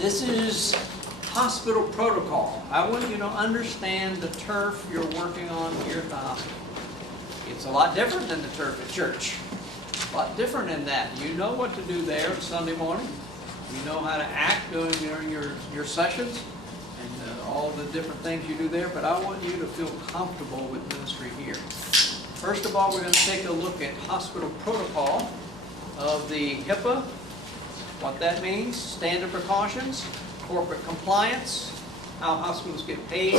This is hospital protocol. I want you to understand the turf you're working on here at the hospital. It's a lot different than the turf at church. A lot different in that. You know what to do there Sunday morning. You know how to act during your sessions and all the different things you do there, but I want you to feel comfortable with ministry here. First of all, we're going to take a look at hospital protocol of the HIPAA, what that means, standard precautions, corporate compliance, how hospitals get paid,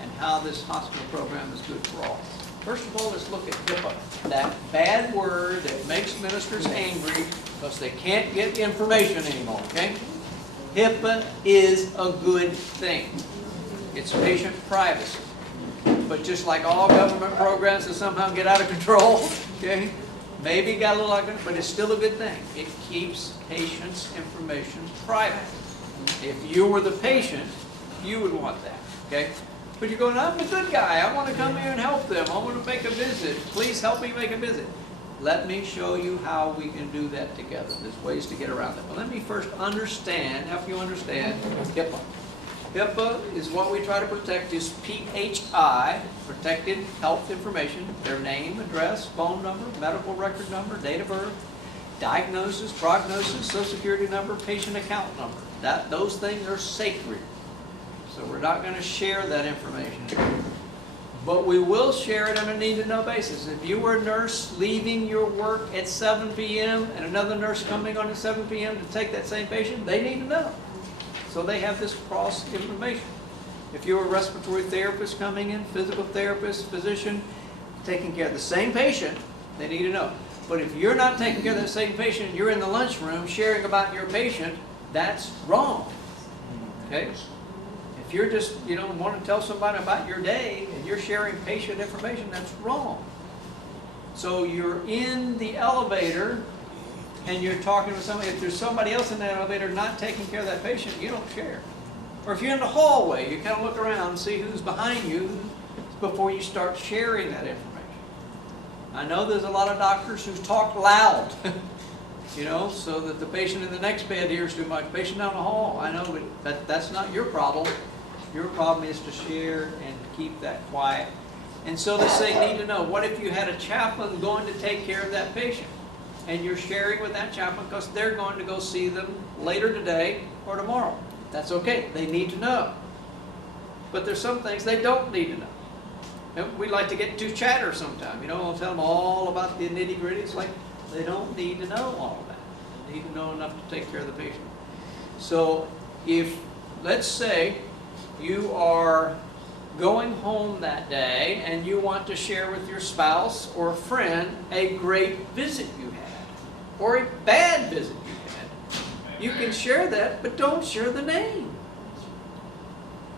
and how this hospital program is good for all. First of all, let's look at HIPAA, that bad word that makes ministers angry because they can't get information anymore, okay? HIPAA is a good thing. It's patient privacy. But just like all government programs that somehow get out of control, okay? Maybe got a little out of control, but it's still a good thing. It keeps patients' information private. If you were the patient, you would want that, okay? But you're going, I'm a good guy. I want to come here and help them. I want to make a visit. Please help me make a visit. Let me show you how we can do that together. There's ways to get around it. But let me first help you understand HIPAA. HIPAA is what we try to protect is PHI, protected health information, their name, address, phone number, medical record number, date of birth, diagnosis, prognosis, social security number, patient account number. Those things are sacred. So we're not going to share that information. But we will share it on a need-to-know basis. If you were a nurse leaving your work at 7 p.m. and another nurse coming on at 7 p.m. to take that same patient, they need to know. So they have this cross information. If you're a respiratory therapist coming in, physical therapist, physician, taking care of the same patient, they need to know. But if you're not taking care of that same patient, you're in the lunchroom sharing about your patient, that's wrong. Okay? If you're just, want to tell somebody about your day and you're sharing patient information, that's wrong. So you're in the elevator and you're talking with somebody. If there's somebody else in that elevator not taking care of that patient, you don't share. Or if you're in the hallway, you kind of look around and see who's behind you before you start sharing that information. I know there's a lot of doctors who talk loud, so that the patient in the next bed hears too much. Patient down the hall, I know, but that's not your problem. Your problem is to share and keep that quiet. And so they need to know, what if you had a chaplain going to take care of that patient? And you're sharing with that chaplain because they're going to go see them later today or tomorrow. That's okay. They need to know. But there's some things they don't need to know. And we like to get into chatter sometime. We'll tell them all about the nitty-gritty. It's like they don't need to know all of that. They need to know enough to take care of the patient. So if, let's say, you are going home that day and you want to share with your spouse or a friend a great visit you had or a bad visit you had, you can share that, but don't share the name.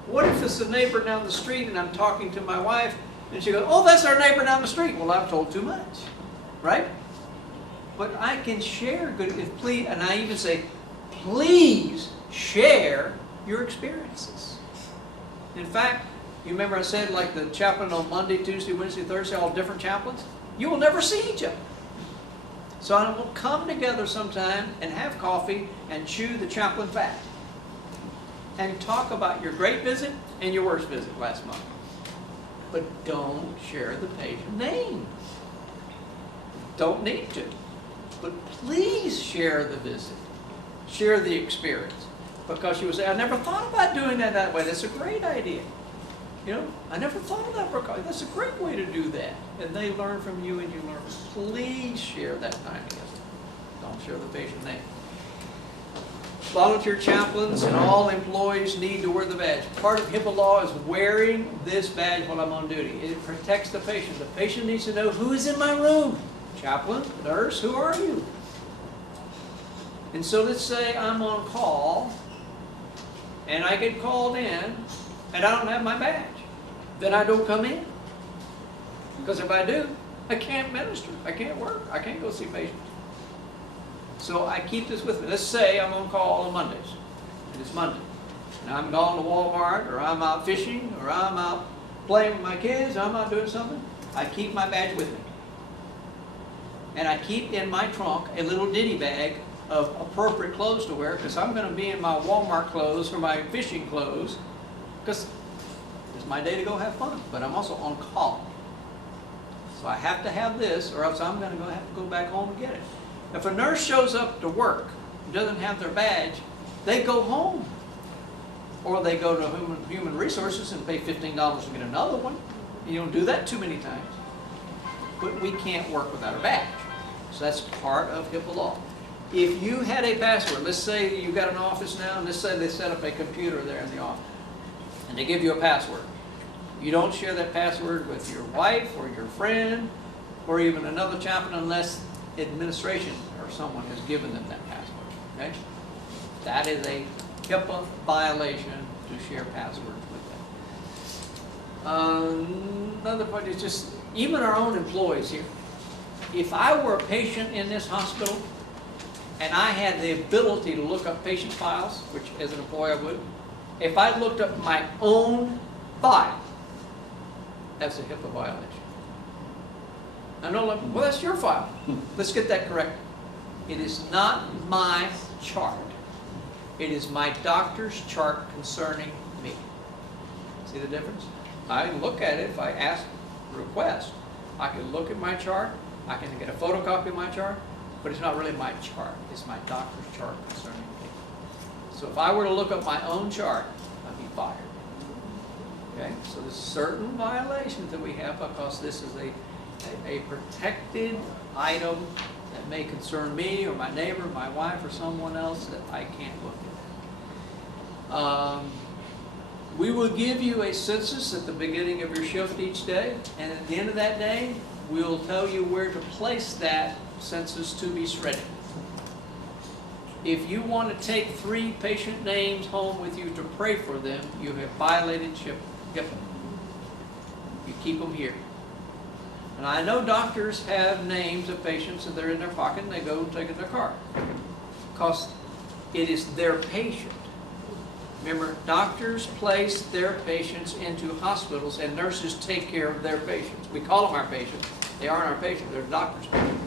What if it's a neighbor down the street and I'm talking to my wife and she goes, oh, that's our neighbor down the street. Well, I've told too much, right? But I can share good, and I even say, please share your experiences. In fact, you remember I said like the chaplain on Monday, Tuesday, Wednesday, Thursday, all different chaplains? You will never see each other. So I will come together sometime and have coffee and chew the chaplain fat and talk about your great visit and your worst visit last month. But don't share the patient name. Don't need to. But please share the visit. Share the experience. Because you would say, I never thought about doing that way. That's a great idea. I never thought of that. That's a great way to do that. And they learn from you and you learn. Please share that time together. Don't share the patient name. Volunteer chaplains and all employees need to wear the badge. Part of HIPAA law is wearing this badge while I'm on duty. It protects the patient. The patient needs to know who is in my room. Chaplain, nurse, who are you? And so let's say I'm on call and I get called in and I don't have my badge. Then I don't come in. Because if I do, I can't minister. I can't work. I can't go see patients. So I keep this with me. Let's say I'm on call on Mondays. And it's Monday. And I'm gone to Walmart, or I'm out fishing, or I'm out playing with my kids, I'm out doing something. I keep my badge with me. And I keep in my trunk a little ditty bag of appropriate clothes to wear, because I'm going to be in my Walmart clothes or my fishing clothes, because it's my day to go have fun, but I'm also on call. So I have to have this, or else I'm going to have to go back home and get it. If a nurse shows up to work and doesn't have their badge, they go home. Or they go to human resources and pay $15 to get another one. You don't do that too many times. But we can't work without a badge. So that's part of HIPAA law. If you had a password, let's say you got an office now, and let's say they set up a computer there in the office, and they give you a password. You don't share that password with your wife or your friend or even another chaplain unless administration or someone has given them that password. Okay? That is a HIPAA violation to share passwords with them. Another point is just even our own employees here. If I were a patient in this hospital and I had the ability to look up patient files, which as an employee I would, if I looked up my own file, that's a HIPAA violation. I know, well, that's your file. Let's get that correct. It is not my chart. It is my doctor's chart concerning me. See the difference? I can look at it if I ask a request. I can look at my chart. I can get a photocopy of my chart, but it's not really my chart. It's my doctor's chart concerning me. So if I were to look up my own chart, I'd be fired. Okay? So there's certain violations that we have because this is a protected item that may concern me or my neighbor, my wife, or someone else that I can't look at. We will give you a census at the beginning of your shift each day, and at the end of that day, we'll tell you where to place that census to be shredded. If you want to take 3 patient names home with you to pray for them, you have violated HIPAA. You keep them here. And I know doctors have names of patients and they're in their pocket and they go and take it in their car. Because it is their patient. Remember, doctors place their patients into hospitals and nurses take care of their patients. We call them our patients. They aren't our patients, they're doctor's patients.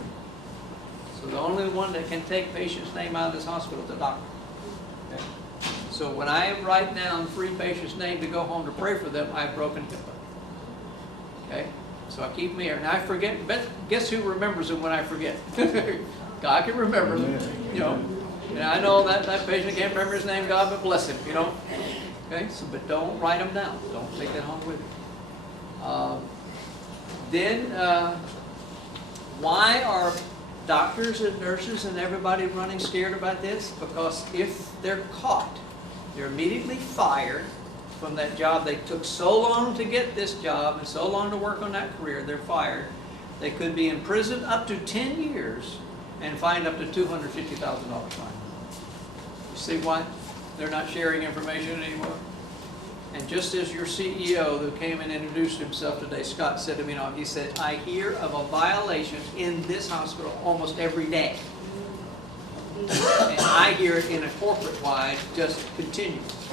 So the only one that can take patient's name out of this hospital is the doctor. Okay? So when I write down 3 patients' names to go home to pray for them, I've broken HIPAA. Okay? So I keep them here. And I forget, but guess who remembers them when I forget? God can remember them. You know. And I know that patient can't remember his name, God but bless him, you know. Okay, so but don't write them down. Don't take that home with you. Why are doctors and nurses and everybody running scared about this? Because if they're caught, they're immediately fired from that job. They took so long to get this job and so long to work on that career, they're fired. They could be in prison up to 10 years and fined up to $250,000 fine. You see why they're not sharing information anymore? And just as your CEO who came and introduced himself today, Scott, said to me, he said, I hear of a violation in this hospital almost every day. And I hear it in a corporate-wide, just continuous.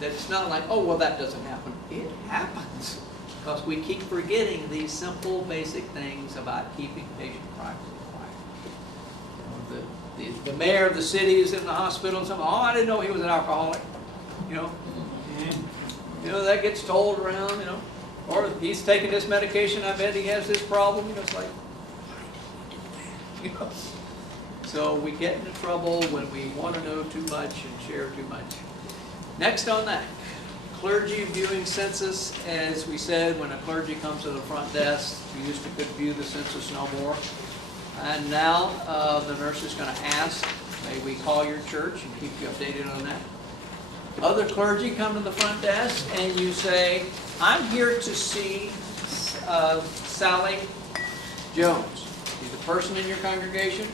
That it's not like, oh, well, that doesn't happen. It happens. Because we keep forgetting these simple, basic things about keeping patient privacy quiet. You know, the mayor of the city is in the hospital and something, oh, I didn't know he was an alcoholic. You know? You know, that gets told around, you know. Or he's taking this medication, I bet he has this problem. You know, it's like, you know. So we get into trouble when we want to know too much and share too much. Next on that, clergy viewing census. As we said, when a clergy comes to the front desk, we used to could view the census no more. And now the nurse is going to ask, may we call your church and keep you updated on that. Other clergy come to the front desk and you say, I'm here to see Sally Jones. She's a person in your congregation.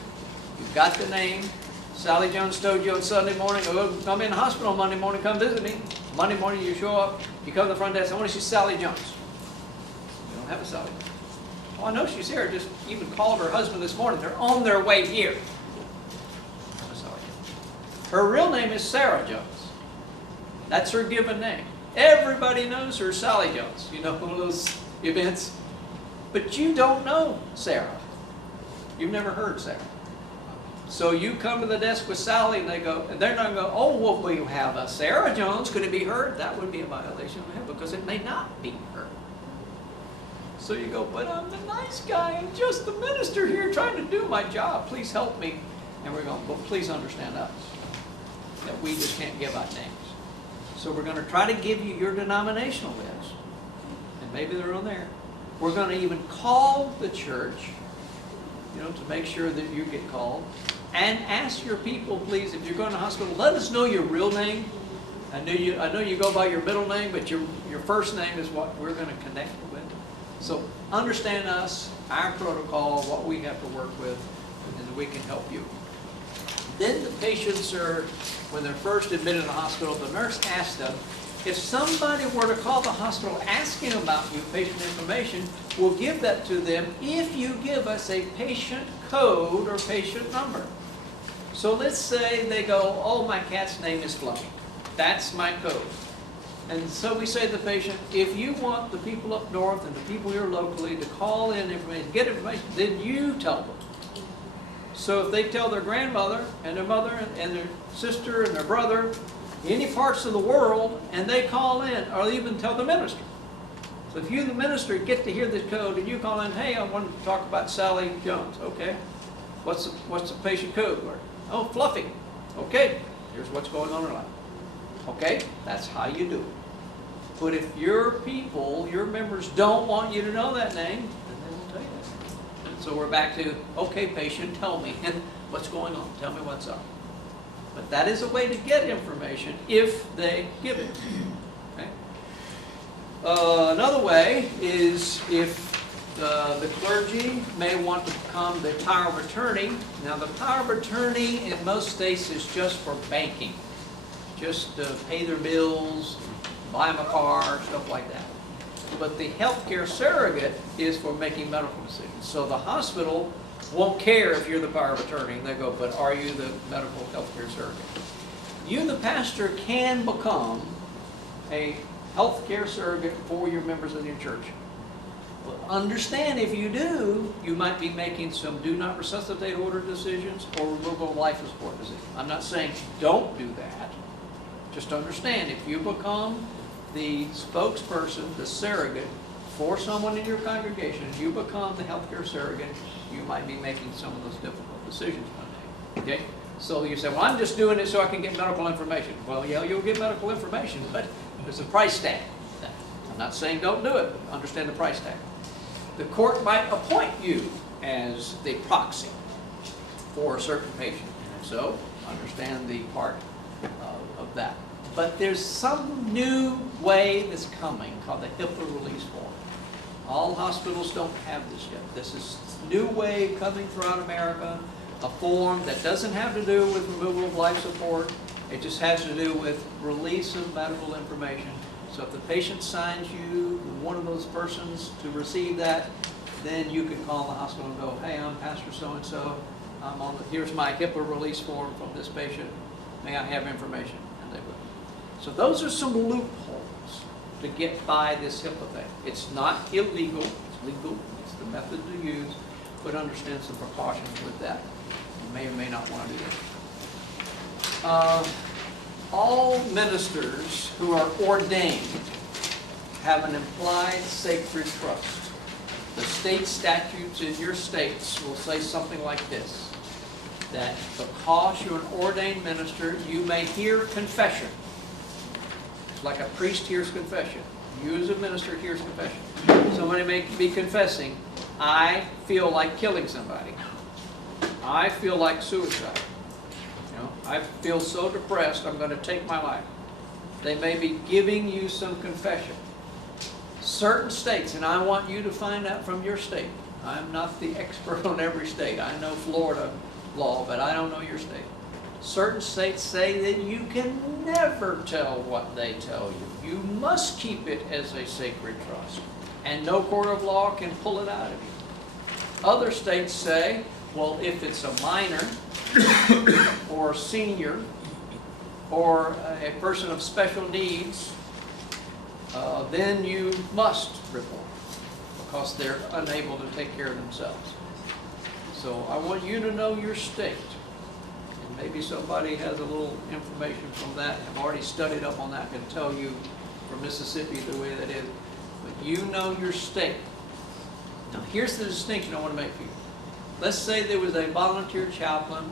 You've got the name. Sally Jones told you on Sunday morning, oh, come in the hospital Monday morning, come visit me. Monday morning you show up, you come to the front desk, I want to see Sally Jones. You don't have a Sally Jones. Oh, I know she's here. Just even called her husband this morning. They're on their way here. Her real name is Sarah Jones. That's her given name. Everybody knows her Sally Jones. You know, one of those events. But you don't know Sarah. You've never heard Sarah. So you come to the desk with Sally, and they're not going to go, oh, well, we have a Sarah Jones. Could it be her? That would be a violation of HIPAA because it may not be her. So you go, but I'm the nice guy. I'm just the minister here trying to do my job. Please help me. And we're going, well, please understand us, that we just can't give out names. So we're going to try to give you your denominational list, and maybe they're on there. We're going to even call the church, to make sure that you get called. And ask your people, please, if you're going to the hospital, let us know your real name. I know you go by your middle name, but your first name is what we're going to connect you with. So understand us, our protocol, what we have to work with, and we can help you. Then the patients are, when they're first admitted to the hospital, the nurse asks them, if somebody were to call the hospital asking about you, patient information, we'll give that to them if you give us a patient code or patient number. So let's say they go, oh, my cat's name is Fluffy. That's my code. And so we say to the patient, if you want the people up north and the people here locally to call in information, get information, then you tell them. So if they tell their grandmother and their mother and their sister and their brother, any parts of the world, and they call in, or even tell the minister. So if you, the minister, get to hear this code and you call in, hey, I want to talk about Sally Jones. Okay. What's the patient code? Oh, Fluffy. Okay. Here's what's going on in her life. Okay. That's how you do it. But if your people, your members, don't want you to know that name, then they won't tell you that. And so we're back to, okay, patient, tell me what's going on. Tell me what's up. But that is a way to get information if they give it. Okay? Another way is if the clergy may want to become the power of attorney. Now the power of attorney in most states is just for banking. Just to pay their bills, buy them a car, stuff like that. But the healthcare surrogate is for making medical decisions. So the hospital won't care if you're the power of attorney. They go, but are you the medical healthcare surrogate? You, the pastor, can become a healthcare surrogate for your members of your church. But understand, if you do, you might be making some do not resuscitate order decisions or removal of life support decisions. I'm not saying don't do that. Just understand, if you become the spokesperson, the surrogate for someone in your congregation, you become the healthcare surrogate, you might be making some of those difficult decisions one day. Okay? So you say, well, I'm just doing it so I can get medical information. Well, yeah, you'll get medical information, but there's a price tag. I'm not saying don't do it, but understand the price tag. The court might appoint you as the proxy for a certain patient. So understand the part of that. But there's some new way that's coming called the HIPAA release form. All hospitals don't have this yet. This is a new way coming throughout America, a form that doesn't have to do with removal of life support. It just has to do with release of medical information. So if the patient signs you, one of those persons, to receive that, then you can call the hospital and go, hey, I'm Pastor so-and-so. Here's my HIPAA release form from this patient. May I have information? And they will. So those are some loopholes to get by this HIPAA thing. It's not illegal. It's legal. It's the method to use. But understand some precautions with that. You may or may not want to do that. All ministers who are ordained have an implied sacred trust. The state statutes in your states will say something like this, that because you're an ordained minister, you may hear confession. It's like a priest hears confession. You as a minister hears confession. Somebody may be confessing, I feel like killing somebody. I feel like suicide. I feel so depressed, I'm going to take my life. They may be giving you some confession. Certain states, and I want you to find out from your state. I'm not the expert on every state. I know Florida law, but I don't know your state. Certain states say that you can never tell what they tell you. You must keep it as a sacred trust, and no court of law can pull it out of you. Other states say, well, if it's a minor or a senior or a person of special needs, then you must report because they're unable to take care of themselves. So I want you to know your state. maybe somebody has a little information from that, have already studied up on that, can tell you from Mississippi the way that is. But you know your state. Now here's the distinction I want to make for you. Let's say there was a volunteer chaplain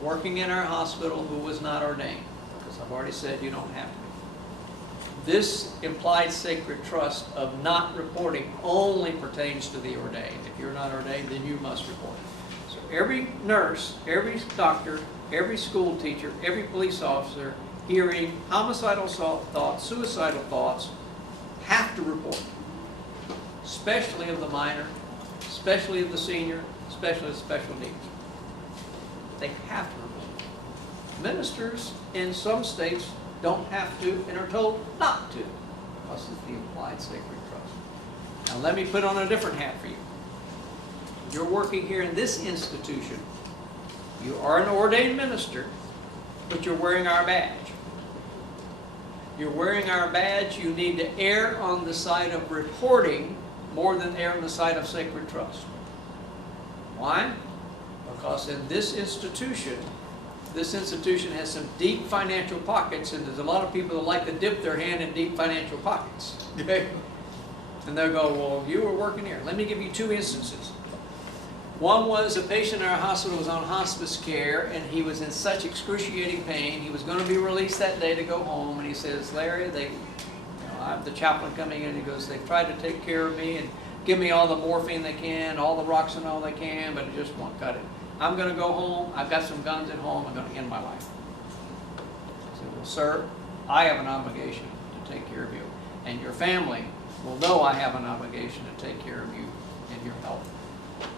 working in our hospital who was not ordained, because I've already said you don't have to be. This implied sacred trust of not reporting only pertains to the ordained. If you're not ordained, then you must report. So every nurse, every doctor, every school teacher, every police officer hearing homicidal thoughts, suicidal thoughts, have to report. Especially of the minor, especially of the senior, especially of special needs. They have to report. Ministers in some states don't have to and are told not to, because it's the implied sacred trust. Now let me put on a different hat for you. You're working here in this institution. You are an ordained minister, but you're wearing our badge. You're wearing our badge. You need to err on the side of reporting more than err on the side of sacred trust. Why? Because in this institution has some deep financial pockets, and there's a lot of people that like to dip their hand in deep financial pockets. Okay? And they'll go, well, you were working here. Let me give you two instances. One was a patient in our hospital was on hospice care, and he was in such excruciating pain. He was going to be released that day to go home, and he says, Larry, I have the chaplain coming in, and he goes, they've tried to take care of me and give me all the morphine they can, all the Roxanol they can, but it just won't cut it. I'm going to go home. I've got some guns at home. I'm going to end my life. I said, well, sir, I have an obligation to take care of you, and your family will know I have an obligation to take care of you and your health.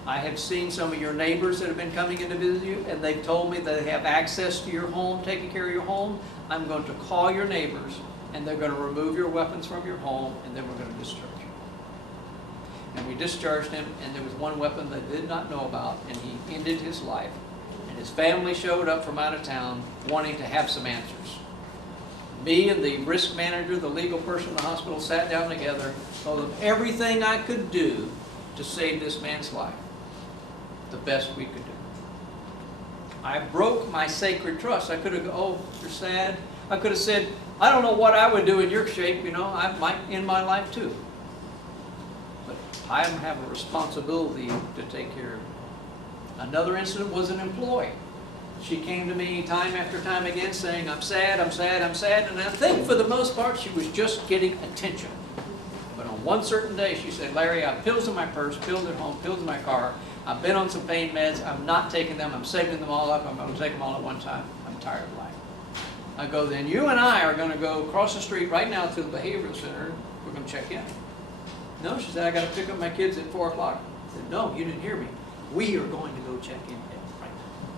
I have seen some of your neighbors that have been coming in to visit you, and they've told me that they have access to your home, taking care of your home. I'm going to call your neighbors, and they're going to remove your weapons from your home, and then we're going to discharge you. And we discharged him, and there was one weapon they did not know about, and he ended his life. And his family showed up from out of town wanting to have some answers. Me and the risk manager, the legal person in the hospital, sat down together, told them everything I could do to save this man's life. The best we could do. I broke my sacred trust. I could have, oh, you're sad. I could have said, I don't know what I would do in your shape, you know, I might end my life too. But I have a responsibility to take care of you. Another incident was an employee. She came to me time after time again saying, I'm sad, I'm sad, I'm sad. And I think for the most part she was just getting attention. But on one certain day she said, Larry, I have pills in my purse, pills at home, pills in my car. I've been on some pain meds. I'm not taking them. I'm saving them all up. I'm going to take them all at one time. I'm tired of life. I go, then you and I are going to go across the street right now to the behavioral center. We're going to check in. No, she said, I got to pick up my kids at 4 o'clock. I said, no, you didn't hear me. We are going to go check in right now.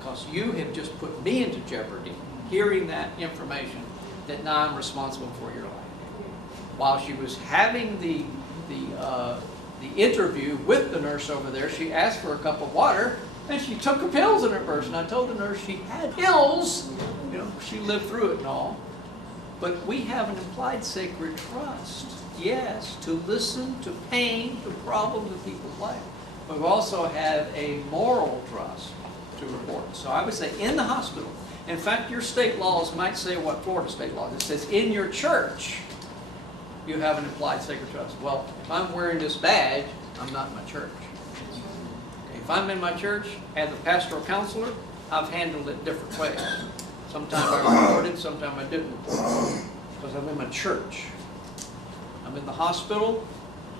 Because you have just put me into jeopardy, hearing that information that now I'm responsible for your life. While she was having the interview with the nurse over there, she asked for a cup of water, and she took her pills in her purse. And I told the nurse she had pills. You know, she lived through it and all. But we have an implied sacred trust, yes, to listen to pain, to problems in people's life. But we also have a moral trust to report. So I would say in the hospital, in fact, your state laws might say what Florida state law. It says in your church, you have an implied sacred trust. Well, if I'm wearing this badge, I'm not in my church. Okay, if I'm in my church as a pastoral counselor, I've handled it different ways. Sometimes I reported, sometimes I didn't report. Because I'm in my church. I'm in the hospital,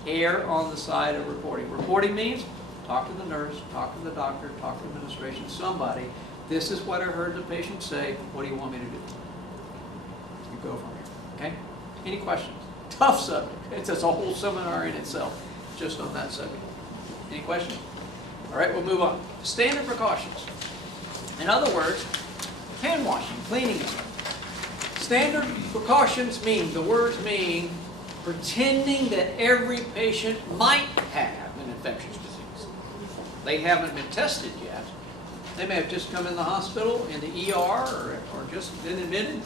err on the side of reporting. Reporting means talk to the nurse, talk to the doctor, talk to administration, somebody. This is what I heard the patient say. What do you want me to do? You go from here. Okay? Any questions? Tough subject. It's a whole seminar in itself, just on that subject. Any questions? All right, we'll move on. Standard precautions. In other words, hand washing, cleaning. Standard precautions mean, the words mean, pretending that every patient might have an infectious disease. They haven't been tested yet. They may have just come in the hospital, in the ER, or just been admitted.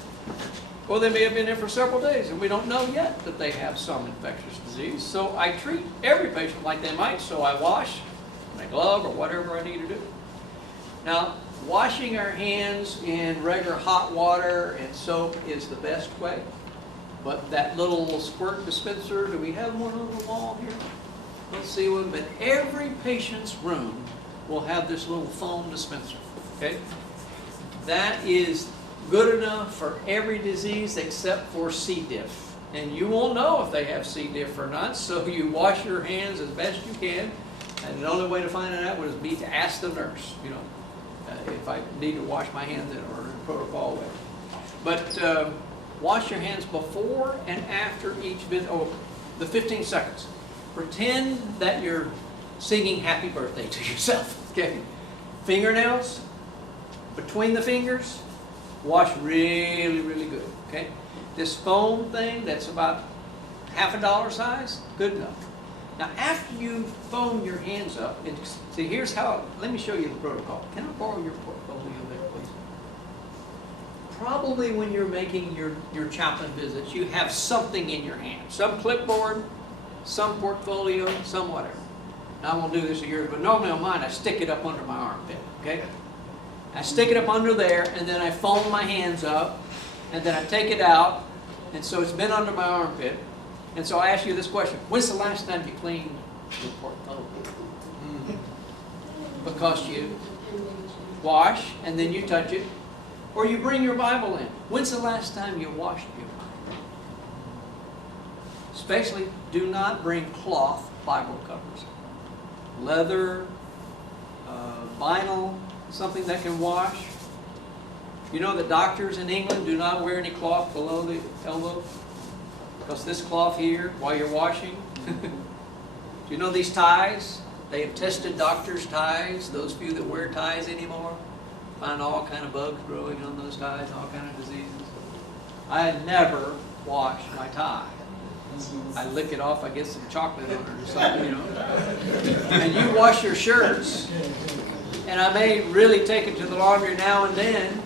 Or they may have been there for several days, and we don't know yet that they have some infectious disease. So I treat every patient like they might, so I wash my glove or whatever I need to do. Now, washing our hands in regular hot water and soap is the best way. But that little squirt dispenser, do we have one on the wall here? Let's see one. But every patient's room will have this little foam dispenser. Okay? That is good enough for every disease except for C. diff. And you won't know if they have C. diff or not, so you wash your hands as best you can. And the only way to find it out would be to ask the nurse, you know, if I need to wash my hands in or in a protocol way. But wash your hands before and after each visit. Oh, the 15 seconds. Pretend that you're singing happy birthday to yourself. Okay? Fingernails, between the fingers, wash really, really good. Okay? This foam thing that's about $50 size, good enough. Now, after you foam your hands up, and see, here's how, let me show you the protocol. Can I borrow your portfolio there, please? Probably when you're making your chaplain visits, you have something in your hand. Some clipboard, some portfolio, some whatever. Now, I won't do this a year, but normally on mine, I stick it up under my armpit, okay? I stick it up under there, and then I foam my hands up, and then I take it out, and so it's been under my armpit. And so I ask you this question: when's the last time you cleaned your portfolio? Because you wash and then you touch it, or you bring your Bible in. When's the last time you washed your Bible? Especially, do not bring cloth Bible covers. Leather, vinyl, something that can wash. You know that doctors in England do not wear any cloth below the elbow? Because this cloth here, while you're washing, do you know these ties? They have tested doctors' ties, those few that wear ties anymore. Find all kind of bugs growing on those ties, all kind of diseases. I never wash my tie. I lick it off, I get some chocolate on it or something, you know. And you wash your shirts, and I may really take it to the laundry now and then,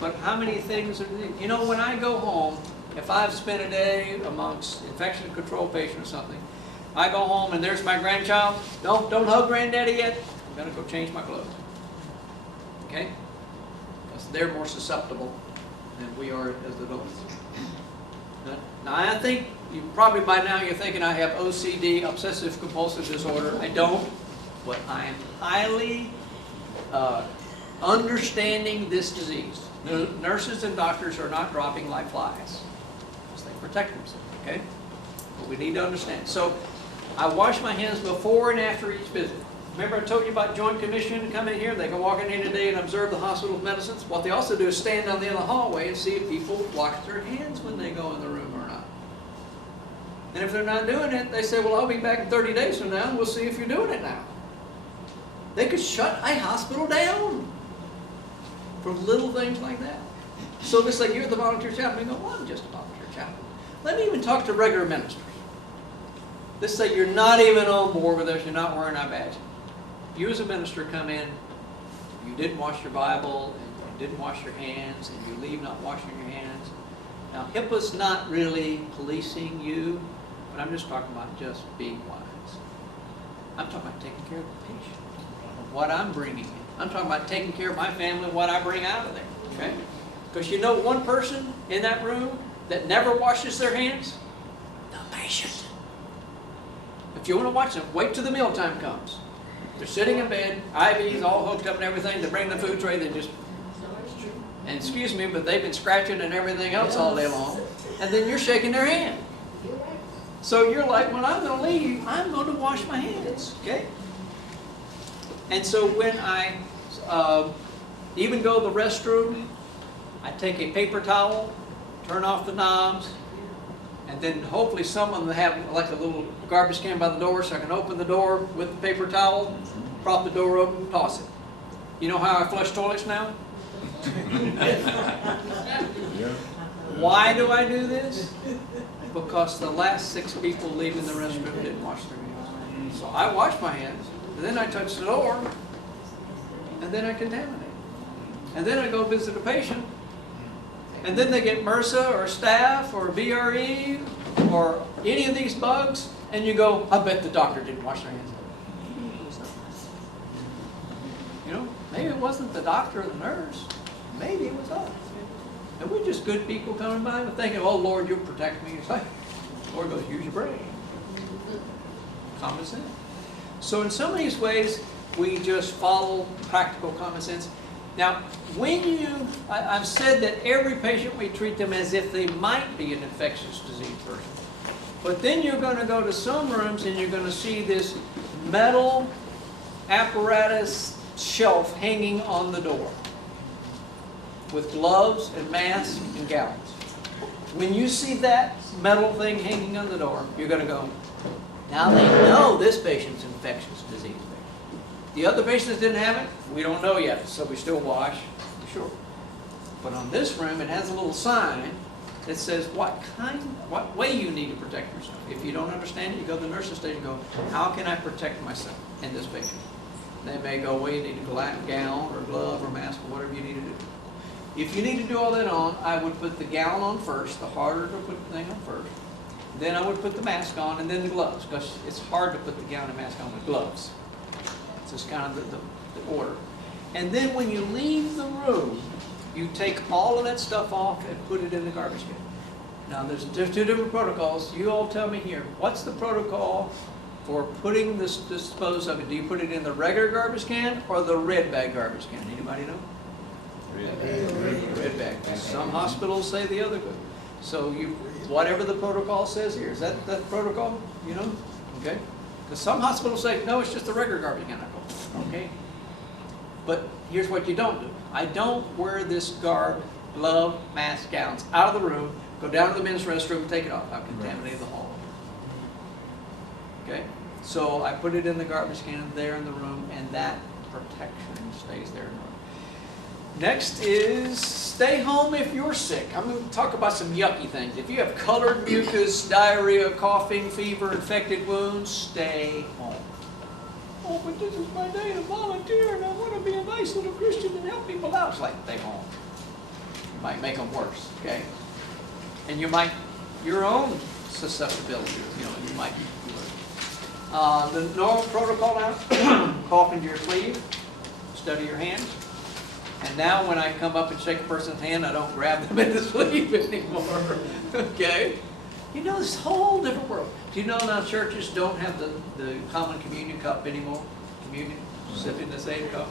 but how many things are there? You know, when I go home, if I've spent a day amongst infection control patients or something, I go home and there's my grandchild. Don't hug granddaddy yet. I'm going to go change my clothes. Okay? Because they're more susceptible than we are as adults. Now, I think you probably by now you're thinking I have OCD, obsessive compulsive disorder. I don't. But I am highly understanding this disease. The nurses and doctors are not dropping like flies. They protect themselves, okay? But we need to understand. So, I wash my hands before and after each visit. Remember I told you about Joint Commission come in here, they can walk in here today and observe the hospital's medicines. What they also do is stand down there in the hallway and see if people wash their hands when they go in the room or not. And if they're not doing it, they say, well, I'll be back in 30 days from now and we'll see if you're doing it now. They could shut a hospital down for little things like that. So this like, you're the volunteer chaplain. You go, well, I'm just a volunteer chaplain. Let me even talk to regular ministers. Let's say you're not even on board with us, you're not wearing our badge. You as a minister come in, you didn't wash your Bible, and you didn't wash your hands, and you leave not washing your hands. Now, HIPAA's not really policing you, but I'm just talking about just being wise. I'm talking about taking care of the patient, what I'm bringing in. I'm talking about taking care of my family, what I bring out of there, okay? Because you know one person in that room that never washes their hands? The patient. If you want to watch them, wait till the mealtime comes. They're sitting in bed, IVs all hooked up and everything. They bring the food tray, they just, and excuse me, but they've been scratching and everything else all day long. And then you're shaking their hand. So you're like, when I'm going to leave, I'm going to wash my hands, okay? And so when I even go to the restroom, I take a paper towel, turn off the knobs, and then hopefully someone will have like a little garbage can by the door so I can open the door with the paper towel, prop the door open, toss it. You know how I flush toilets now? Why do I do this? Because the last 6 people leaving the restroom didn't wash their hands. So I wash my hands, and then I touch the door, and then I contaminate. And then I go visit a patient, and then they get MRSA or staph or VRE or any of these bugs, and you go, I bet the doctor didn't wash their hands. You know, Maybe it wasn't the doctor or the nurse. Maybe it was us. And we're just good people coming by and thinking, oh, Lord, you'll protect me. It's like, Lord goes, use your brain. Common sense. So in some of these ways, we just follow practical common sense. Now, I've said that every patient, we treat them as if they might be an infectious disease person. But then you're going to go to some rooms and you're going to see this metal apparatus shelf hanging on the door with gloves and masks and gowns. When you see that metal thing hanging on the door, you're going to go, now they know this patient's infectious disease. The other patients didn't have it, we don't know yet, so we still wash, for sure. But on this room, it has a little sign that says what way you need to protect yourself. If you don't understand it, you go to the nurse's station and go, how can I protect myself and this patient? They may go, well, you need a gown or glove or mask or whatever you need to do. If you need to do all that on, I would put the gown on first, the harder to put the thing on first. Then I would put the mask on and then the gloves, because it's hard to put the gown and mask on with gloves. It's just kind of the order. And then when you leave the room, you take all of that stuff off and put it in the garbage can. Now there's two different protocols. You all tell me here, what's the protocol for putting this dispose of it? Do you put it in the regular garbage can or the red bag garbage can? Anybody know? Red bag. Some hospitals say the other way. So whatever the protocol says here, is that protocol? You know? Okay. Because some hospitals say, no, it's just the regular garbage can. I go, okay. But here's what you don't do. I don't wear this garb, glove, mask, gowns out of the room, go down to the men's restroom, take it off. I've contaminated the hall. Okay? So I put it in the garbage can there in the room, and that protection stays there in the room. Next is stay home if you're sick. I'm going to talk about some yucky things. If you have colored mucus, diarrhea, coughing, fever, infected wounds, stay home. Oh, but this is my day to volunteer and I want to be a nice little Christian and help people out. It's like, stay home. You might make them worse, okay? And you might, your own susceptibility, you might be worse. The normal protocol now, cough into your sleeve, study your hands. And now when I come up and shake a person's hand, I don't grab them in the sleeve anymore, okay? You know, this whole different world. Do you know now churches don't have the common communion cup anymore? Communion, sipping the same cup.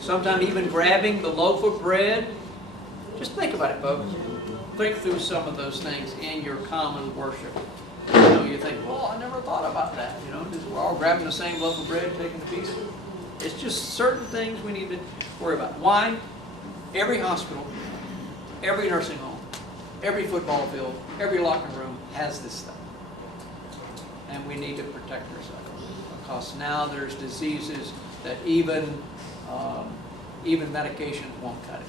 Sometimes even grabbing the loaf of bread. Just think about it, folks. Think through some of those things in your common worship. You know, you think, well, I never thought about that. You know, we're all grabbing the same loaf of bread, taking a piece of it. It's just certain things we need to worry about. Why? Every hospital, every nursing home, every football field, every locker room has this stuff. And we need to protect ourselves. Because now there's diseases that even medication won't cut it.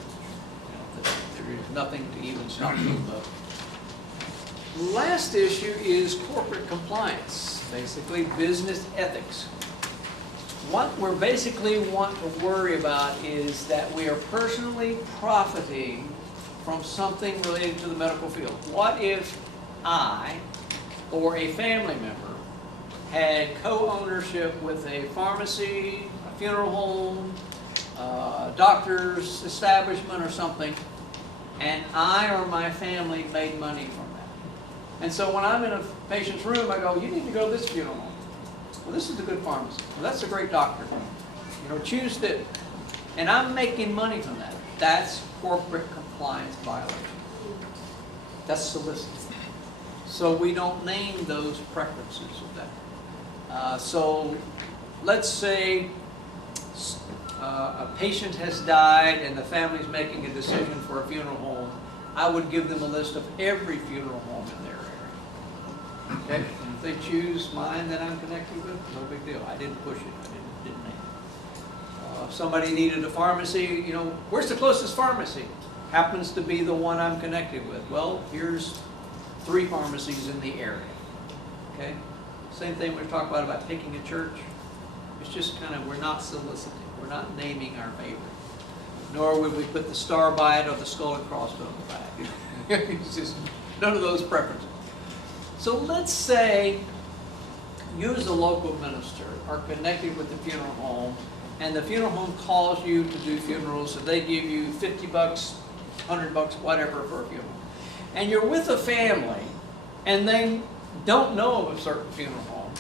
You know, there is nothing to even stop them up. Last issue is corporate compliance, basically business ethics. What we basically want to worry about is that we are personally profiting from something related to the medical field. What if I or a family member had co-ownership with a pharmacy, a funeral home, a doctor's establishment or something, and I or my family made money from that? And so when I'm in a patient's room, I go, you need to go to this funeral home. Well, this is a good pharmacy. Well, that's a great doctor. You know, choose this. And I'm making money from that. That's corporate compliance violation. That's soliciting. So we don't name those preferences of that. So let's say a patient has died and the family's making a decision for a funeral home. I would give them a list of every funeral home in their area. Okay? And if they choose mine that I'm connected with, no big deal. I didn't push it. I didn't name it. If somebody needed a pharmacy, you know, where's the closest pharmacy? Happens to be the one I'm connected with. Well, here's 3 pharmacies in the area. Okay? Same thing we talk about picking a church. It's just kind of, we're not soliciting. We're not naming our favorite. Nor would we put the star by it or the skull and crossbones by it. It's just none of those preferences. So let's say you as a local minister are connected with the funeral home and the funeral home calls you to do funerals, so they give you $50, $100, whatever for a funeral. And you're with a family, and they don't know of a certain funeral home,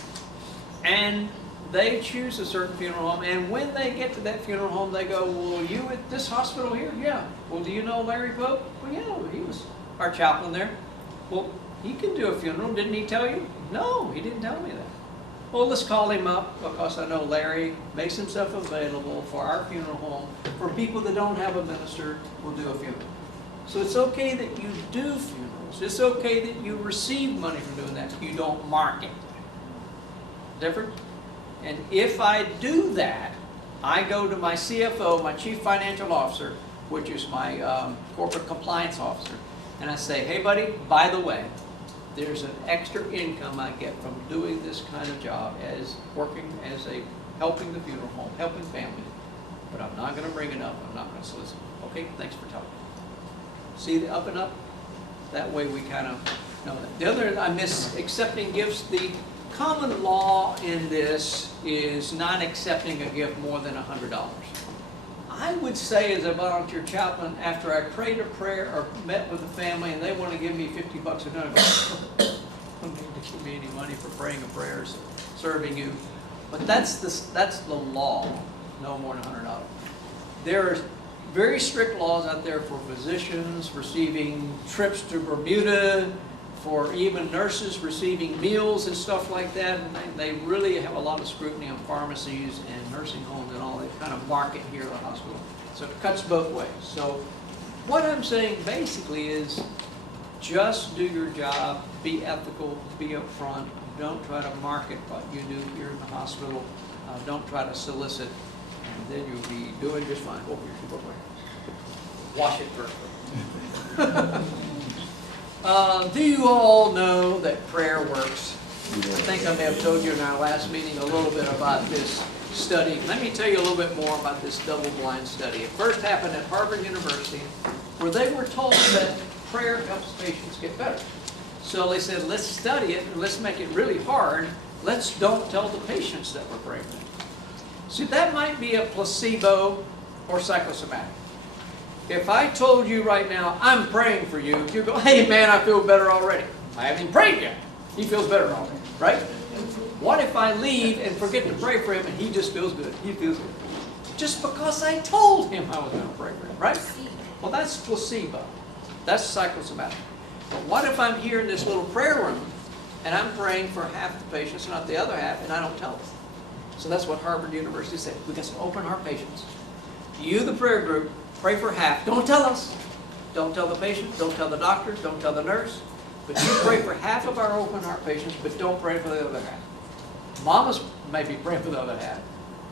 and they choose a certain funeral home, and when they get to that funeral home, they go, well, you at this hospital here? Yeah. Well, do you know Larry Pope? Well, yeah, he was our chaplain there. Well, he can do a funeral, didn't he tell you? No, he didn't tell me that. Well, let's call him up, because I know Larry makes himself available for our funeral home. For people that don't have a minister, we'll do a funeral. So it's okay that you do funerals. It's okay that you receive money from doing that. You don't market. Different? And if I do that, I go to my CFO, my Chief Financial Officer, which is my corporate compliance officer, and I say, hey buddy, by the way, there's an extra income I get from doing this kind of job as working as helping the funeral home, helping families, but I'm not going to bring it up. I'm not going to solicit. Okay, thanks for telling me. See the up and up? That way we kind of know that. The other, I miss accepting gifts. The common law in this is not accepting a gift more than $100. I would say as a volunteer chaplain, after I prayed a prayer or met with the family and they want to give me $50 a night, I don't need to give me any money for praying a prayer, serving you. But that's the law, no more than $100. There are very strict laws out there for physicians receiving trips to Bermuda, for even nurses receiving meals and stuff like that. And they really have a lot of scrutiny on pharmacies and nursing homes and all that kind of market here at the hospital. So it cuts both ways. So what I'm saying basically is just do your job, be ethical, be upfront. Don't try to market what you do here in the hospital. Don't try to solicit, and then you'll be doing just fine. Oh, here's your book. Wash it first. Do you all know that prayer works? I think I may have told you in our last meeting a little bit about this study. Let me tell you a little bit more about this double-blind study. It first happened at Harvard University, where they were told that prayer helps patients get better. So they said, let's study it and let's make it really hard. Let's don't tell the patients that we're praying for them. See, that might be a placebo or psychosomatic. If I told you right now, I'm praying for you, you go, hey man, I feel better already. I haven't even prayed yet. He feels better already, right? What if I leave and forget to pray for him and he just feels good? He feels good. Just because I told him I was going to pray for him, right? Well, that's placebo. That's psychosomatic. But what if I'm here in this little prayer room and I'm praying for half the patients, not the other half, and I don't tell them? So that's what Harvard University said. We've got some open heart patients. You, the prayer group, pray for half. Don't tell us. Don't tell the patient. Don't tell the doctor. Don't tell the nurse. But you pray for half of our open heart patients, but don't pray for the other half. Mamas may be praying for the other half.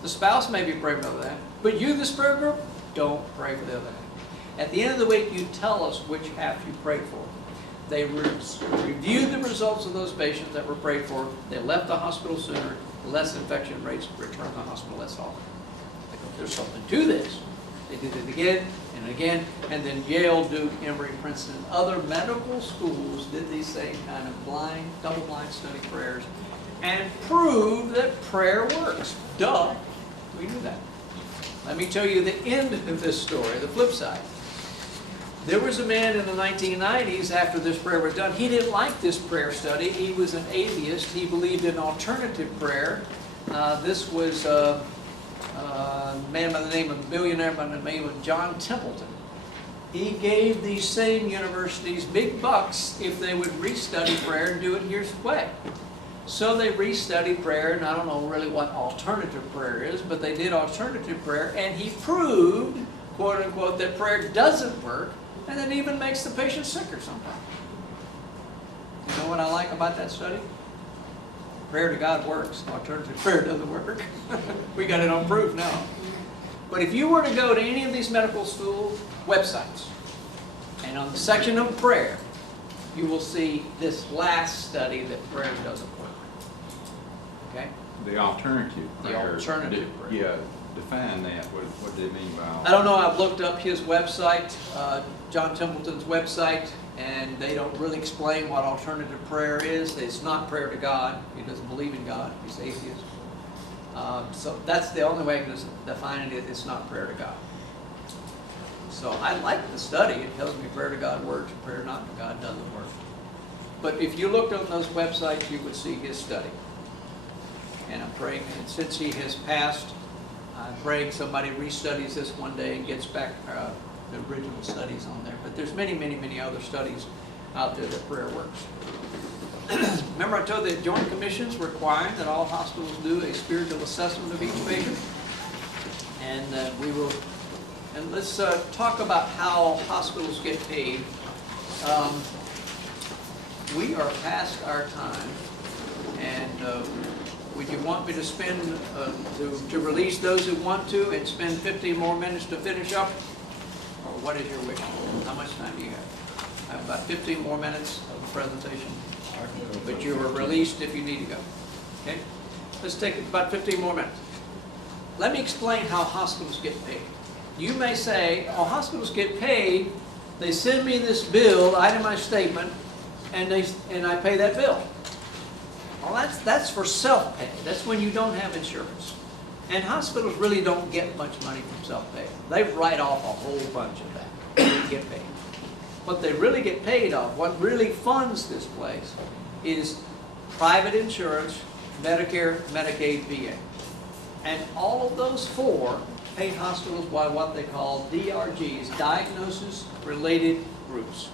The spouse may be praying for the other half. But you, this prayer group, don't pray for the other half. At the end of the week, you tell us which half you prayed for. They reviewed the results of those patients that were prayed for. They left the hospital sooner. Less infection rates, return to the hospital less often. There's something to this. They did it again and again, and then Yale, Duke, Emory, Princeton, other medical schools did these same kind of blind, double-blind study prayers and proved that prayer works. Duh, we knew that. Let me tell you the end of this story, the flip side. There was a man in the 1990s after this prayer was done. He didn't like this prayer study. He was an atheist. He believed in alternative prayer. This was a man by the name of, a billionaire by the name of John Templeton. He gave these same universities big bucks if they would restudy prayer and do it his way. So they restudied prayer, and I don't know really what alternative prayer is, but they did alternative prayer, and he proved, quote unquote, that prayer doesn't work, and it even makes the patient sicker sometimes. You know what I like about that study? Prayer to God works. Alternative prayer doesn't work. We got it on proof now. But if you were to go to any of these medical school websites, and on the section of prayer, you will see this last study that prayer doesn't work. Okay? The alternative prayer. The alternative prayer. Yeah, define that. What do they mean by I don't know. I've looked up his website, John Templeton's website, and they don't really explain what alternative prayer is. It's not prayer to God. He doesn't believe in God. He's atheist. So that's the only way I can define it. It's not prayer to God. So I like the study. It tells me prayer to God works, prayer not to God doesn't work. But if you looked on those websites, you would see his study. And I'm praying, and since he has passed, I'm praying somebody restudies this one day and gets back the original studies on there. But there's many, many, many other studies out there that prayer works. Remember I told you that Joint Commission's requiring that all hospitals do a spiritual assessment of each patient? And we will, and let's talk about how hospitals get paid. We are past our time, and would you want me to spend, to release those who want to and spend 15 more minutes to finish up? Or what is your wish? How much time do you have? I have about 15 more minutes of a presentation. But you are released if you need to go. Okay? Let's take about 15 more minutes. Let me explain how hospitals get paid. You may say, oh, hospitals get paid, they send me this bill, itemized statement, and I pay that bill. Well, that's for self-pay. That's when you don't have insurance. And hospitals really don't get much money from self-pay. They write off a whole bunch of that. They get paid. What they really get paid off, what really funds this place, is private insurance, Medicare, Medicaid, VA. And all of those four pay hospitals by what they call DRGs, diagnosis-related groups.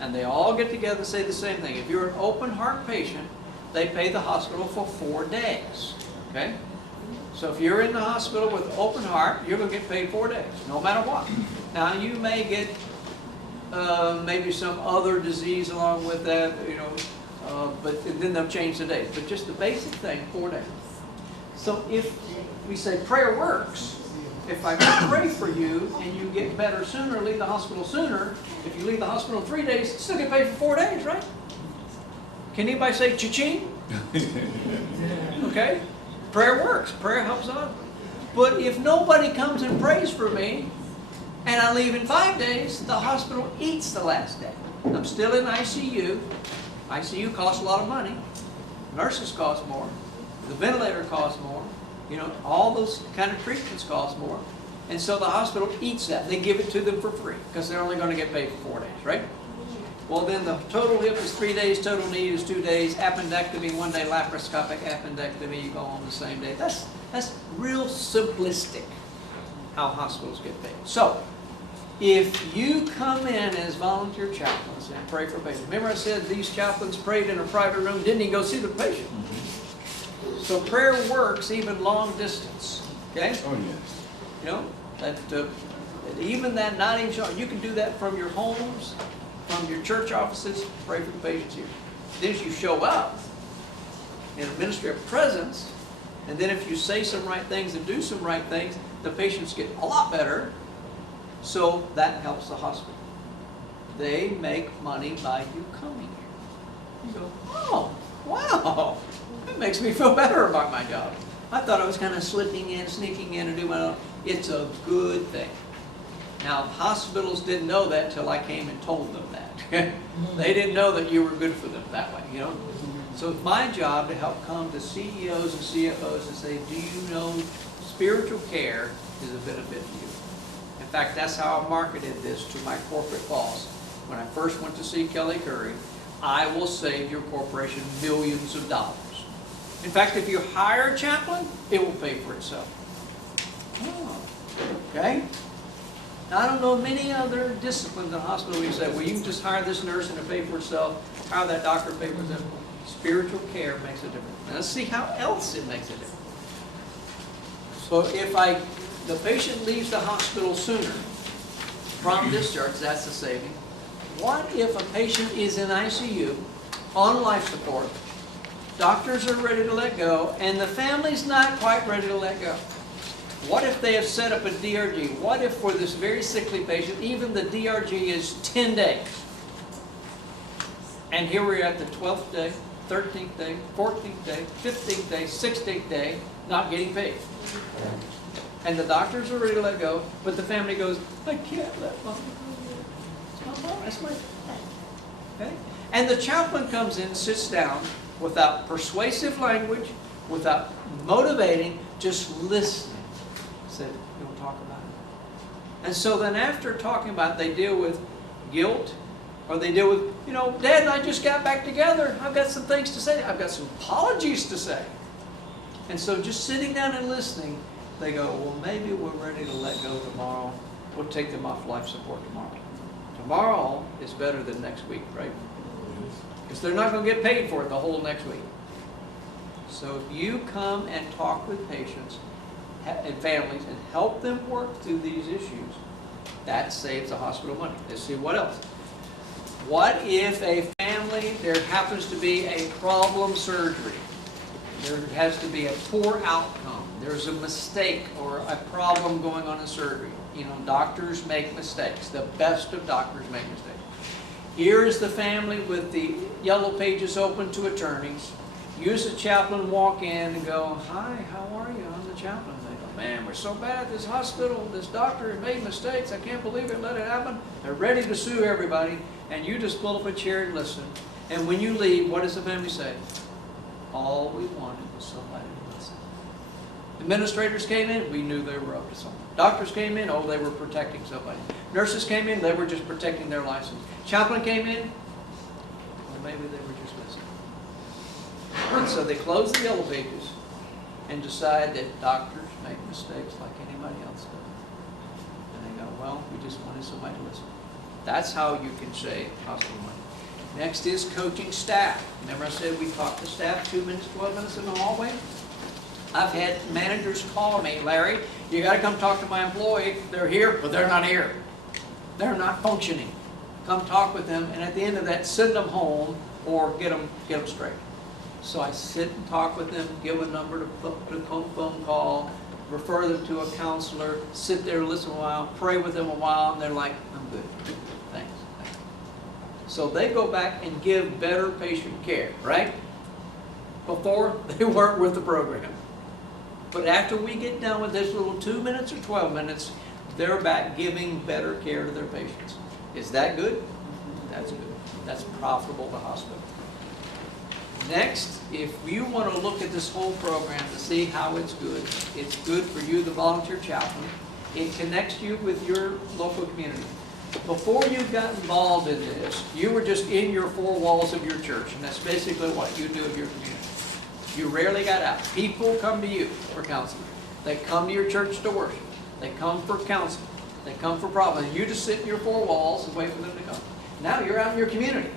And they all get together and say the same thing. If you're an open heart patient, they pay the hospital for 4 days. Okay? So if you're in the hospital with open heart, you're going to get paid 4 days, no matter what. Now you may get maybe some other disease along with that, you know, but then they'll change the days. But just the basic thing, 4 days. So if we say prayer works, if I pray for you and you get better sooner, leave the hospital sooner, if you leave the hospital in 3 days, you still get paid for 4 days, right? Can anybody say cha-ching? Okay? Prayer works. Prayer helps out. But if nobody comes and prays for me, and I leave in 5 days, the hospital eats the last day. I'm still in ICU. ICU costs a lot of money. Nurses cost more. The ventilator costs more. You know, all those kind of treatments cost more. And so the hospital eats that. They give it to them for free because they're only going to get paid for 4 days, right? Well, then the total hip is 3 days, total knee is 2 days, appendectomy 1 day, laparoscopic appendectomy, you go on the same day. That's real simplistic how hospitals get paid. So, if you come in as volunteer chaplains and pray for patients, remember I said these chaplains prayed in a private room, didn't even go see the patient. So prayer works even long distance, okay? Oh, yes. You know, that even that not even short, you can do that from your homes, from your church offices, pray for the patients here. Then as you show up in a ministry of presence, and then if you say some right things and do some right things, the patients get a lot better, so that helps the hospital. They make money by you coming here. You go, oh, wow, that makes me feel better about my job. I thought I was kind of slipping in, sneaking in and doing my own. It's a good thing. Now, hospitals didn't know that till I came and told them that. They didn't know that you were good for them that way, you know. So it's my job to help come to CEOs and CFOs and say, do you know spiritual care is a benefit to you? In fact, that's how I marketed this to my corporate boss. When I first went to see Kelly Curry, I will save your corporation millions of dollars. In fact, if you hire a chaplain, it will pay for itself. Oh, okay? Now, I don't know many other disciplines in the hospital where you say, well, you can just hire this nurse and it'll pay for itself, hire that doctor and pay for itself. Spiritual care makes a difference. Now, let's see how else it makes a difference. So if the patient leaves the hospital sooner, prompt discharge, that's the saving. What if a patient is in ICU, on life support, doctors are ready to let go, and the family's not quite ready to let go? What if they have set up a DRG? What if for this very sickly patient, even the DRG is 10 days? And here we're at the 12th day, 13th day, 14th day, 15th day, 16th day, not getting paid. And the doctors are ready to let go, but the family goes, I can't let mom go. It's my mom, that's my dad. Okay? And the chaplain comes in, sits down, without persuasive language, without motivating, just listening. Said, you don't talk about it. And so then after talking about it, they deal with guilt, or they deal with, you know, Dad and I just got back together. I've got some things to say. I've got some apologies to say. And so just sitting down and listening, they go, well, maybe we're ready to let go tomorrow. We'll take them off life support tomorrow. Tomorrow is better than next week, right? Because they're not going to get paid for it the whole next week. So if you come and talk with patients and families and help them work through these issues, that saves the hospital money. Let's see what else. What if a family, there happens to be a problem surgery? There has to be a poor outcome. There's a mistake or a problem going on in surgery. You know, doctors make mistakes. The best of doctors make mistakes. Here is the family with the yellow pages open to attorneys. You as a chaplain walk in and go, hi, how are you? I'm the chaplain. They go, man, we're so bad at this hospital. This doctor made mistakes. I can't believe it. Let it happen. They're ready to sue everybody. And you just pull up a chair and listen. And when you leave, what does the family say? All we wanted was somebody to listen. Administrators came in, we knew they were up to something. Doctors came in, oh, they were protecting somebody. Nurses came in, they were just protecting their license. Chaplain came in, well, maybe they were just listening. And so they close the yellow pages and decide that doctors make mistakes like anybody else does. And they go, well, we just wanted somebody to listen. That's how you can save hospital money. Next is coaching staff. Remember I said we talk to staff 2 minutes, 12 minutes in the hallway? I've had managers call me, Larry, you got to come talk to my employee. They're here, but they're not here. They're not functioning. Come talk with them, and at the end of that, send them home or get them straight. So I sit and talk with them, give a number to put a phone call, refer them to a counselor, sit there, listen a while, pray with them a while, and they're like, I'm good. Thanks. So they go back and give better patient care, right? Before, they weren't with the program. But after we get done with this little 2 minutes or 12 minutes, they're back giving better care to their patients. Is that good? That's good. That's profitable to hospital. Next, if you want to look at this whole program to see how it's good for you, the volunteer chaplain. It connects you with your local community. Before you got involved in this, you were just in your four walls of your church, and that's basically what you do of your community. You rarely got out. People come to you for counseling. They come to your church to worship. They come for counseling. They come for problems. You just sit in your four walls and wait for them to come. Now you're out in your community.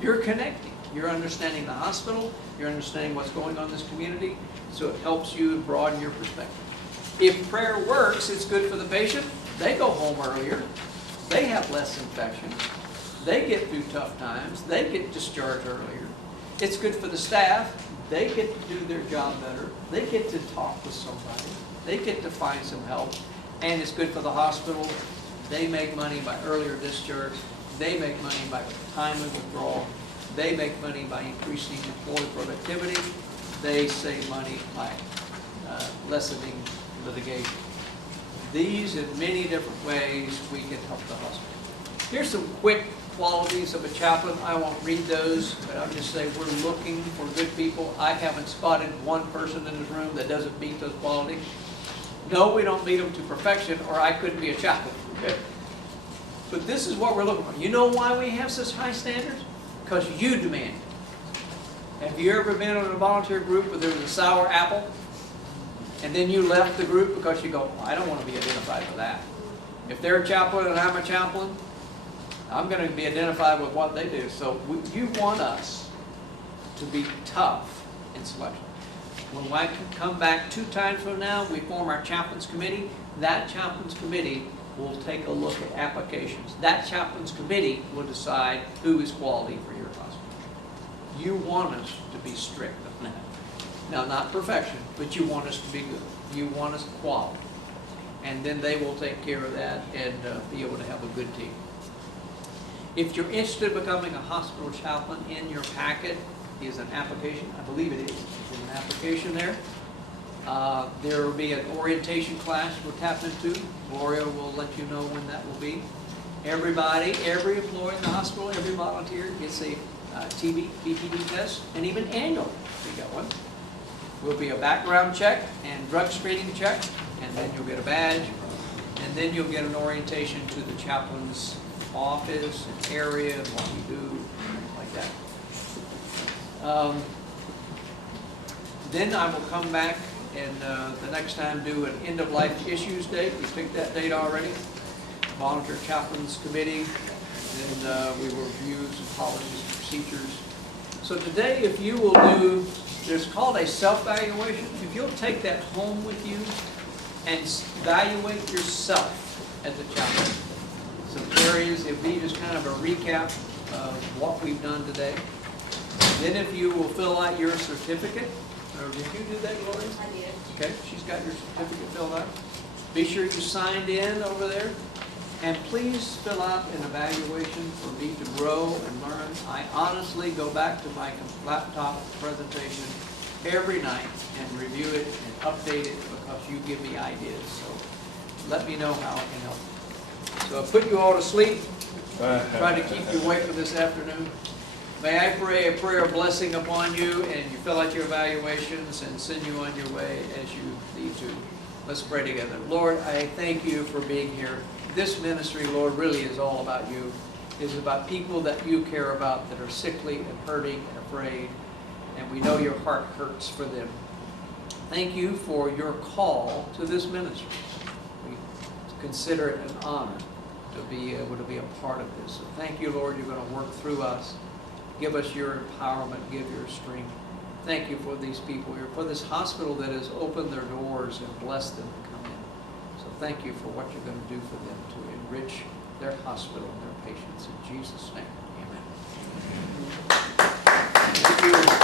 You're connecting. You're understanding the hospital. You're understanding what's going on in this community. So it helps you broaden your perspective. If prayer works, it's good for the patient. They go home earlier. They have less infections. They get through tough times. They get discharged earlier. It's good for the staff. They get to do their job better. They get to talk with somebody. They get to find some help. And it's good for the hospital. They make money by earlier discharge. They make money by timely withdrawal. They make money by increasing employee productivity. They save money by lessening litigation. These, in many different ways, we can help the hospital. Here's some quick qualities of a chaplain. I won't read those, but I'll just say we're looking for good people. I haven't spotted one person in this room that doesn't meet those qualities. No, we don't meet them to perfection, or I couldn't be a chaplain. Okay? But this is what we're looking for. You know why we have such high standards? Because you demand it. Have you ever been in a volunteer group where there was a sour apple? And then you left the group because you go, well, I don't want to be identified with that. If they're a chaplain and I'm a chaplain, I'm going to be identified with what they do. So you want us to be tough in selection. When I come back 2 times from now, we form our chaplains committee. That chaplains committee will take a look at applications. That chaplains committee will decide who is quality for your hospital. You want us to be strict on that. Now, not perfection, but you want us to be good. You want us quality. And then they will take care of that and be able to have a good team. If you're interested in becoming a hospital chaplain, in your packet is an application. I believe it is. There's an application there. There will be an orientation class we'll tap into. Gloria will let you know when that will be. Everybody, every employee in the hospital, every volunteer gets a TB, BPD test, and even annually we got one. will be a background check and drug screening check, and then you'll get a badge, and then you'll get an orientation to the chaplain's office and area and what we do, like that. Then I will come back and the next time do an end-of-life issues date. We picked that date already. Monitor Chaplains Committee, and we will review some policies and procedures. So today, if you will do, there's called a self-evaluation. If you'll take that home with you and evaluate yourself as a chaplain. Some areas, it'll be just kind of a recap of what we've done today. Then if you will fill out your certificate, or did you do that, Gloria? I did. Okay, she's got your certificate filled out. Be sure you signed in over there. And please fill out an evaluation for me to grow and learn. I honestly go back to my laptop presentation every night and review it and update it because you give me ideas. So let me know how I can help. So I put you all to sleep. Try to keep you awake for this afternoon. May I pray a prayer of blessing upon you, and you fill out your evaluations and send you on your way as you need to. Let's pray together. Lord, I thank you for being here. This ministry, Lord, really is all about you. It's about people that you care about that are sickly and hurting and afraid, and we know your heart hurts for them. Thank you for your call to this ministry. We consider it an honor to be able to be a part of this. So thank you, Lord, you're going to work through us. Give us your empowerment, give your strength. Thank you for these people here, for this hospital that has opened their doors and blessed them to come in. So thank you for what you're going to do for them to enrich their hospital and their patients. In Jesus' name, amen. Thank you.